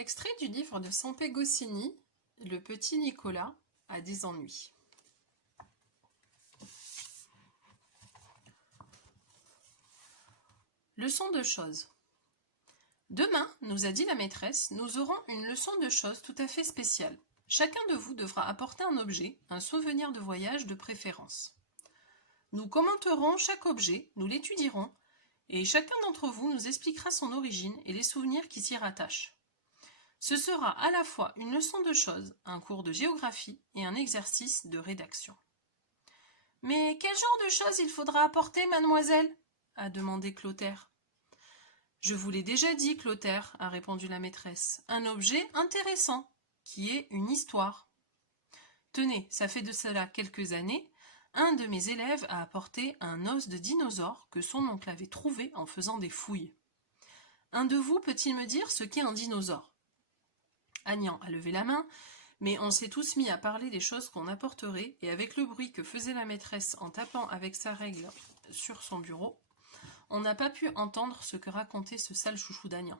Extrait du livre de Sanpe Goscinny, Le petit Nicolas a des ennuis. Leçon de choses. Demain, nous a dit la maîtresse, nous aurons une leçon de choses tout à fait spéciale. Chacun de vous devra apporter un objet, un souvenir de voyage de préférence. Nous commenterons chaque objet, nous l'étudierons, et chacun d'entre vous nous expliquera son origine et les souvenirs qui s'y rattachent. Ce sera à la fois une leçon de choses, un cours de géographie et un exercice de rédaction. « Mais quel genre de choses il faudra apporter, mademoiselle ?» a demandé Clotaire. « Je vous l'ai déjà dit, Clotaire, » a répondu la maîtresse, « un objet intéressant, qui est une histoire. » Tenez, ça fait de cela quelques années, un de mes élèves a apporté un os de dinosaure que son oncle avait trouvé en faisant des fouilles. Un de vous peut-il me dire ce qu'est un dinosaure ? Agnan a levé la main, mais on s'est tous mis à parler des choses qu'on apporterait, et avec le bruit que faisait la maîtresse en tapant avec sa règle sur son bureau, on n'a pas pu entendre ce que racontait ce sale chouchou d'Agnan.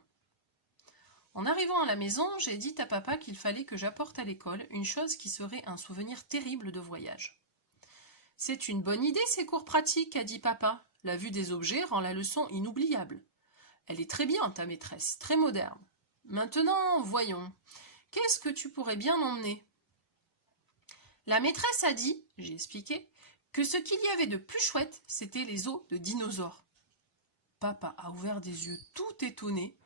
En arrivant à la maison, j'ai dit à papa qu'il fallait que j'apporte à l'école une chose qui serait un souvenir terrible de voyage. « C'est une bonne idée, ces cours pratiques, » a dit papa. « La vue des objets rend la leçon inoubliable. Elle est très bien, ta maîtresse, très moderne. Maintenant, voyons, qu'est-ce que tu pourrais bien emmener ?» La maîtresse a dit, j'ai expliqué, que ce qu'il y avait de plus chouette, c'était les os de dinosaures. Papa a ouvert des yeux tout étonnés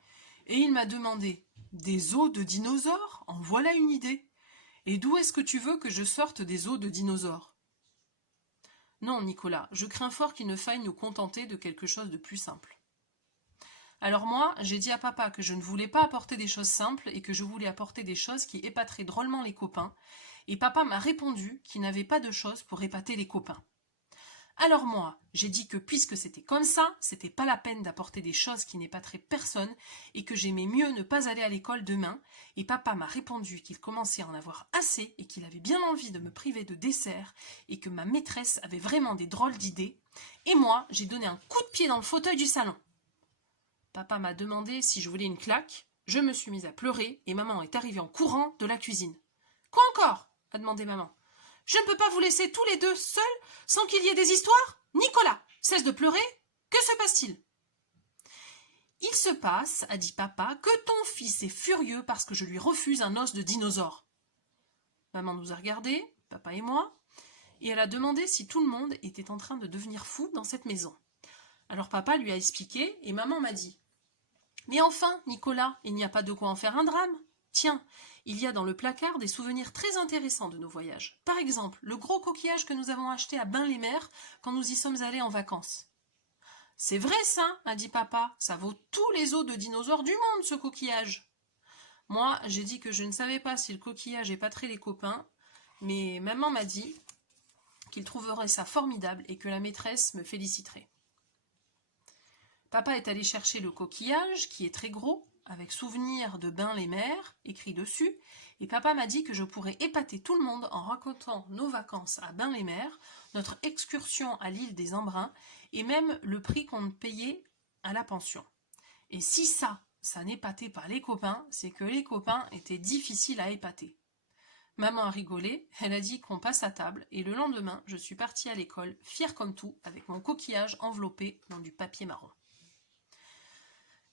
et il m'a demandé « Des os de dinosaures ? En voilà une idée. Et d'où est-ce que tu veux que je sorte des os de dinosaures ?» Non, Nicolas, je crains fort qu'il ne faille nous contenter de quelque chose de plus simple. Alors moi, j'ai dit à papa que je ne voulais pas apporter des choses simples et que je voulais apporter des choses qui épateraient drôlement les copains, et papa m'a répondu qu'il n'avait pas de choses pour épater les copains. Alors moi, j'ai dit que puisque c'était comme ça, c'était pas la peine d'apporter des choses qui n'épateraient personne et que j'aimais mieux ne pas aller à l'école demain, et papa m'a répondu qu'il commençait à en avoir assez et qu'il avait bien envie de me priver de dessert et que ma maîtresse avait vraiment des drôles d'idées, et moi, j'ai donné un coup de pied dans le fauteuil du salon. Papa m'a demandé si je voulais une claque, je me suis mise à pleurer et maman est arrivée en courant de la cuisine. « Quoi encore ?» a demandé maman. « Je ne peux pas vous laisser tous les deux seuls sans qu'il y ait des histoires ? Nicolas, cesse de pleurer. Que se passe-t-il ?»« Il se passe, a dit papa, que ton fils est furieux parce que je lui refuse un os de dinosaure. » Maman nous a regardés, papa et moi, et elle a demandé si tout le monde était en train de devenir fou dans cette maison. Alors papa lui a expliqué et maman m'a dit « Mais enfin, Nicolas, il n'y a pas de quoi en faire un drame. Tiens, il y a dans le placard des souvenirs très intéressants de nos voyages. Par exemple, le gros coquillage que nous avons acheté à Bain-les-Mers quand nous y sommes allés en vacances. »« C'est vrai ça, a dit papa, ça vaut tous les os de dinosaures du monde, ce coquillage. » Moi, j'ai dit que je ne savais pas si le coquillage épaterait les copains, mais maman m'a dit qu'il trouverait ça formidable et que la maîtresse me féliciterait. Papa est allé chercher le coquillage, qui est très gros, avec souvenir de Bain-les-Mers, écrit dessus, et papa m'a dit que je pourrais épater tout le monde en racontant nos vacances à Bain-les-Mers, notre excursion à l'île des Embruns, et même le prix qu'on payait à la pension. Et si ça n'épatait pas les copains, c'est que les copains étaient difficiles à épater. Maman a rigolé, elle a dit qu'on passe à table, et le lendemain, je suis partie à l'école, fière comme tout, avec mon coquillage enveloppé dans du papier marron.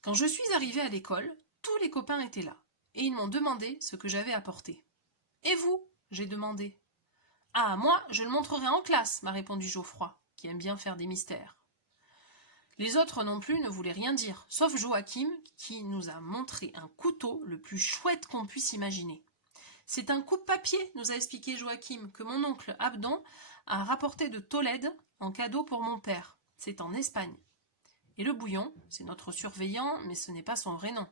Quand je suis arrivée à l'école, tous les copains étaient là, et ils m'ont demandé ce que j'avais apporté. « Et vous ?» j'ai demandé. « Ah, moi, je le montrerai en classe », m'a répondu Geoffroy, qui aime bien faire des mystères. Les autres non plus ne voulaient rien dire, sauf Joachim, qui nous a montré un couteau le plus chouette qu'on puisse imaginer. « C'est un coupe-papier », nous a expliqué Joachim, que mon oncle Abdon a rapporté de Tolède en cadeau pour mon père. C'est en Espagne. Et le bouillon, c'est notre surveillant, mais ce n'est pas son vrai nom,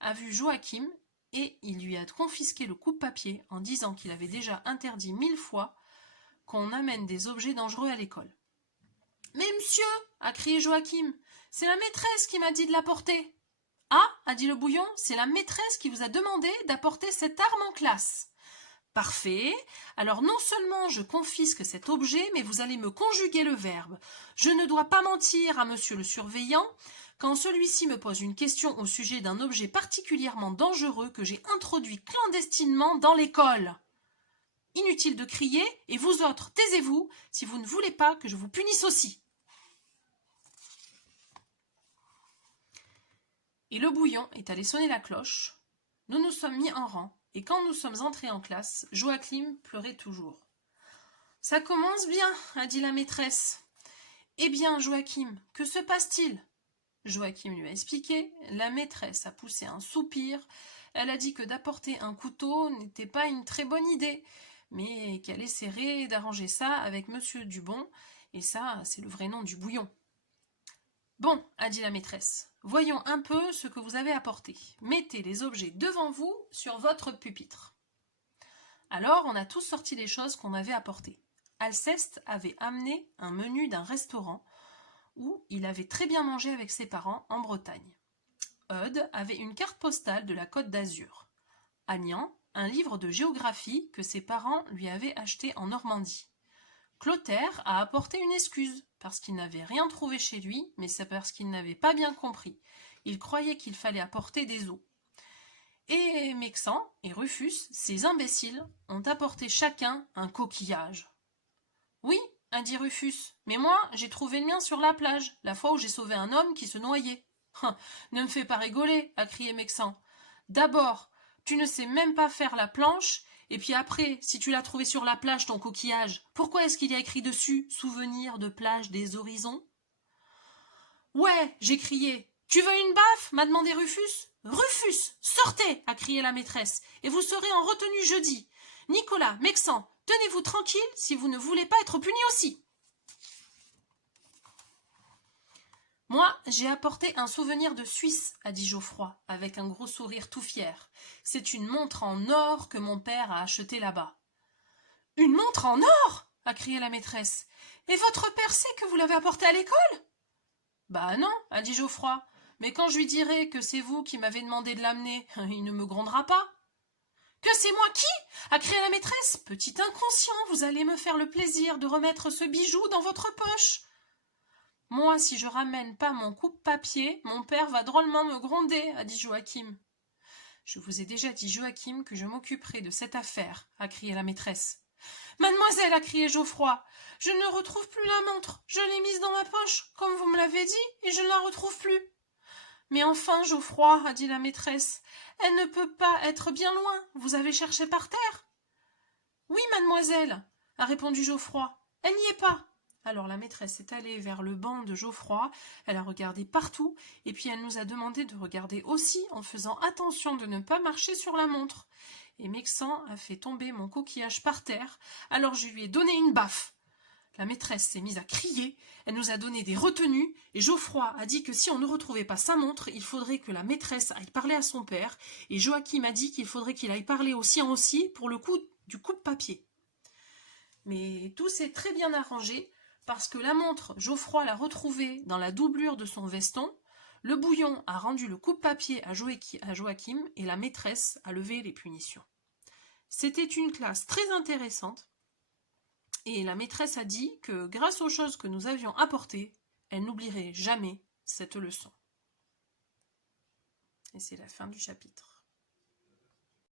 a vu Joachim et il lui a confisqué le coupe-papier en disant qu'il avait déjà interdit 1000 fois qu'on amène des objets dangereux à l'école. « Mais monsieur !» a crié Joachim, « c'est la maîtresse qui m'a dit de l'apporter. »« Ah !» a dit le bouillon, « c'est la maîtresse qui vous a demandé d'apporter cette arme en classe. » « Parfait. Alors non seulement je confisque cet objet, mais vous allez me conjuguer le verbe. Je ne dois pas mentir à monsieur le surveillant. Quand celui-ci me pose une question au sujet d'un objet particulièrement dangereux que j'ai introduit clandestinement dans l'école. Inutile de crier, et vous autres, taisez-vous, si vous ne voulez pas que je vous punisse aussi. » Et le bouillon est allé sonner la cloche. Nous nous sommes mis en rang, et quand nous sommes entrés en classe, Joachim pleurait toujours. « Ça commence bien, » a dit la maîtresse. « Eh bien, Joachim, que se passe-t-il » Joachim lui a expliqué. La maîtresse a poussé un soupir. Elle a dit que d'apporter un couteau n'était pas une très bonne idée, mais qu'elle essaierait d'arranger ça avec Monsieur Dubon, et ça, c'est le vrai nom du bouillon. « Bon, » a dit la maîtresse, « voyons un peu ce que vous avez apporté. Mettez les objets devant vous sur votre pupitre. » Alors, on a tous sorti les choses qu'on avait apportées. Alceste avait amené un menu d'un restaurant où il avait très bien mangé avec ses parents en Bretagne. Eudes avait une carte postale de la Côte d'Azur. Agnan, un livre de géographie que ses parents lui avaient acheté en Normandie. Clotaire a apporté une excuse, parce qu'il n'avait rien trouvé chez lui, mais c'est parce qu'il n'avait pas bien compris. Il croyait qu'il fallait apporter des os. Et Mexan et Rufus, ces imbéciles, ont apporté chacun un coquillage. « Oui, » a dit Rufus, « mais moi, j'ai trouvé le mien sur la plage, la fois où j'ai sauvé un homme qui se noyait. »« Ne me fais pas rigoler, » a crié Mexan. « D'abord, tu ne sais même pas faire la planche, et puis après, si tu l'as trouvé sur la plage, ton coquillage, pourquoi est-ce qu'il y a écrit dessus « Souvenir de plage des horizons » ? Ouais, j'ai crié. « Tu veux une baffe » m'a demandé Rufus. « Rufus, sortez » a crié la maîtresse, « et vous serez en retenue jeudi. Nicolas, Mexan, tenez-vous tranquille si vous ne voulez pas être punis aussi. » « Moi, j'ai apporté un souvenir de Suisse, » a dit Geoffroy, avec un gros sourire tout fier. « C'est une montre en or que mon père a achetée là-bas. »« Une montre en or » a crié la maîtresse. « Et votre père sait que vous l'avez apportée à l'école ?»« Bah non, » a dit Geoffroy. « Mais quand je lui dirai que c'est vous qui m'avez demandé de l'amener, il ne me grondera pas. »« Que c'est moi qui ?» a crié la maîtresse. « Petit inconscient, vous allez me faire le plaisir de remettre ce bijou dans votre poche. » « Moi, si je ramène pas mon coupe-papier, mon père va drôlement me gronder, » a dit Joachim. « Je vous ai déjà dit, Joachim, que je m'occuperai de cette affaire, » a crié la maîtresse. « Mademoiselle, » a crié Geoffroy, « je ne retrouve plus la montre. Je l'ai mise dans ma poche, comme vous me l'avez dit, et je ne la retrouve plus. »« Mais enfin, Geoffroy, » a dit la maîtresse, « elle ne peut pas être bien loin. Vous avez cherché par terre ?»« Oui, mademoiselle, » a répondu Geoffroy, « elle n'y est pas. » Alors la maîtresse est allée vers le banc de Geoffroy, elle a regardé partout, et puis elle nous a demandé de regarder aussi en faisant attention de ne pas marcher sur la montre. Et Mexan a fait tomber mon coquillage par terre, alors je lui ai donné une baffe. La maîtresse s'est mise à crier, elle nous a donné des retenues, et Geoffroy a dit que si on ne retrouvait pas sa montre, il faudrait que la maîtresse aille parler à son père, et Joachim a dit qu'il faudrait qu'il aille parler au sien aussi pour le coup du coupe-papier. Mais tout s'est très bien arrangé, parce que la montre, Geoffroy l'a retrouvée dans la doublure de son veston, le bouillon a rendu le coupe-papier à Joachim et la maîtresse a levé les punitions. C'était une classe très intéressante et la maîtresse a dit que grâce aux choses que nous avions apportées, elle n'oublierait jamais cette leçon. Et c'est la fin du chapitre.